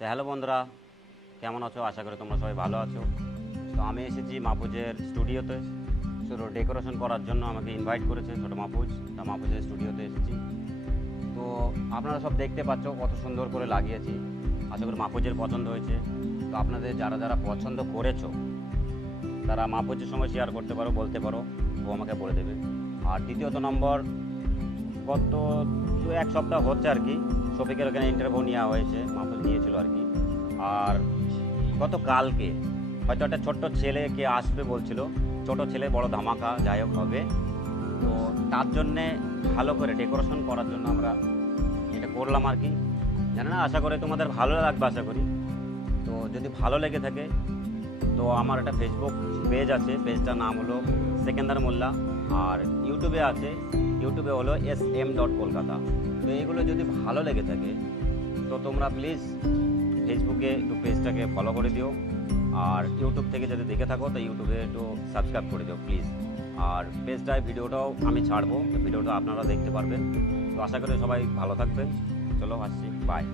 তো হ্যালো বন্ধুরা, কেমন আছো? আশা করি তোমরা সবাই ভালো আছো। তো আমি এসেছি মাহফুজের স্টুডিওতে। শুধু ডেকোরেশন করার জন্য আমাকে ইনভাইট করেছে ছোটো মাহফুজ। তা মাহফুজের স্টুডিওতে এসেছি। তো আপনারা সব দেখতে পাচ্ছ কত সুন্দর করে লাগিয়েছি। আশা করি মাহফুজের পছন্দ হয়েছে। তো আপনাদের যারা যারা পছন্দ করেছো তারা মাহফুজের সঙ্গে শেয়ার করতে পারো, বলতে পারো, ও আমাকে বলে দেবে। আর দ্বিতীয়ত নম্বর, গত এক সপ্তাহ হচ্ছে আর কি শফিকের ওখানে ইন্টারভিউ নেওয়া হয়েছে, মাহফুজ নিয়েছিল আর কি। আর গত কালকে হয়তো একটা ছোট্ট ছেলেকে আসবে বলছিল, ছোট ছেলে বড় ধামাকা যাই হোক হবে। তো তার জন্যে ভালো করে ডেকোরেশন করার জন্য আমরা এটা করলাম আর কি। জানি না, আশা করি তোমাদের ভালো লাগবে আশা করি। তো যদি ভালো লেগে থাকে তো আমার একটা ফেসবুক পেজ আছে, পেজটার নাম হলো সেকেন্দার মোল্লা। আর ইউটিউবে আছে, ইউটিউবে হলো SM.কলকাতা। তো এইগুলো যদি ভালো লেগে থাকে তো তোমরা প্লিজ ফেসবুকে একটু পেজটাকে ফলো করে দিও। আর ইউটিউব থেকে যদি দেখে থাকো তো ইউটিউবে একটু সাবস্ক্রাইব করে দিও প্লিজ। আর পেজটায় ভিডিওটাও আমি ছাড়বো, ভিডিওটা আপনারা দেখতে পারবেন। তো আশা করি সবাই ভালো থাকবেন। চলো আসছি, বাই।